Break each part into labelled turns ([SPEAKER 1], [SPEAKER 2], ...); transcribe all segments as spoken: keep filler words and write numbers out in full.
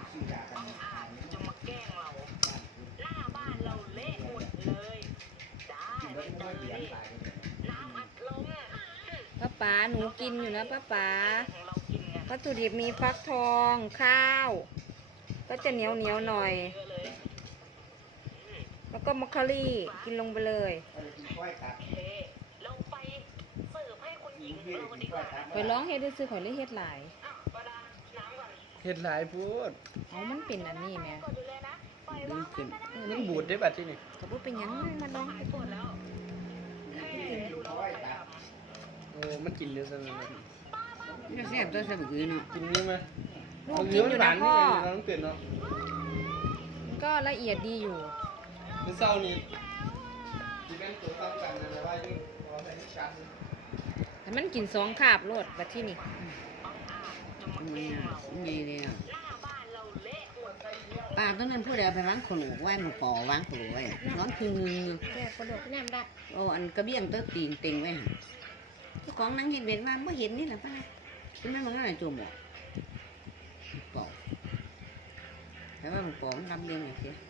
[SPEAKER 1] บังอาจจะมาแกล้งเราหน้าบ้านเราเละหมดเลยได้ไปเจอนี่น้ำอัดลม
[SPEAKER 2] ป้าป๋าหนูกินอยู่นะป้าป๋า
[SPEAKER 1] ของเรากินไง
[SPEAKER 2] วัตถุดิบมีฟักทองข้าว ก็จะเหนียวเหนียวหน่อย
[SPEAKER 1] เยอะเลย
[SPEAKER 2] แล้วก็มัคคารี่กินลงไปเลย
[SPEAKER 1] โอเคเราไปเสิร์ฟให้คุณหญิงของเราดีกว่า
[SPEAKER 2] ข่อยร้องเฮ็ดได้ซื้อข่อยเลยเฮ็ดหลาย
[SPEAKER 1] อ้าวปลาน้ำก่อน
[SPEAKER 3] เฮ็ดหลายพูด
[SPEAKER 2] เอามันเป็นอันนี้แหม่
[SPEAKER 1] กดอยู่เลยนะปล่อย
[SPEAKER 3] มั
[SPEAKER 1] วาน ง
[SPEAKER 3] ขึ้น
[SPEAKER 1] ไว้ก็ได้
[SPEAKER 3] มันบูดได้บัดที่นี่
[SPEAKER 2] ก็บ่เป็นหยังมาลอง
[SPEAKER 1] หายปวดแล้วเฮ้ยดูแล้วว่าใครทำ
[SPEAKER 3] โอ้มันกินเยอะจังเลย
[SPEAKER 4] นี่แซ่บตัวแซ่บอีกเนาะ
[SPEAKER 3] กินนี่ไหม
[SPEAKER 2] ลูกกินอยู่นะพ่อ
[SPEAKER 3] น้องเกิดเนาะ
[SPEAKER 2] มันก็ละเอียดดีอยู่
[SPEAKER 3] คือเศร้านี่ที่เป็นตัวตั้งกันนะว่ายังรอใส่กัน
[SPEAKER 2] แต่มันกินสองคาบโลดบัดที่นี่
[SPEAKER 1] บังอาจจะมา
[SPEAKER 4] มัน
[SPEAKER 1] แกล้งเรา
[SPEAKER 4] ใหญ่เลยอ่ะ
[SPEAKER 1] หน้าบ้านเราเละหมดเลย
[SPEAKER 4] ปลาตัวนั้นผู้ใดเอาไปวางขลุกไว้มันปอวางขลุกไว้นอนคืนนึง
[SPEAKER 2] แค่กระโดดน้ำได้
[SPEAKER 4] โอ้อันกระเบี้ยงเต้ตีนเต็งไว้หั่นเจ้าของนั่งเห็นเบ็ดมาไม่เห็นนี่แหละป้าเป็นแม่มันอะไรจุ่มบ่ปอกแต่ว่ามันปอกมันดำเรียงอย่างเสีย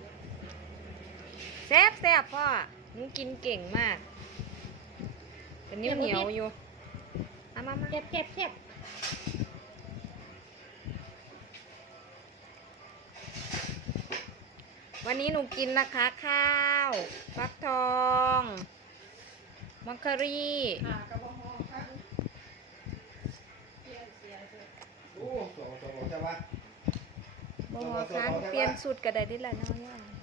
[SPEAKER 2] แซ่บแซ่บพ่อหนูกินเก่งมากแต่เหนียวเหนียวอยู่เอามามาเก็บเก็บเก็บวันนี้หนูกินนะคะข้าวฟักทองมัคคารี่
[SPEAKER 3] โอ้สองสองจะว่า
[SPEAKER 2] บอคันเปลี่ยนสูตรก็ได้ดิละเน้อย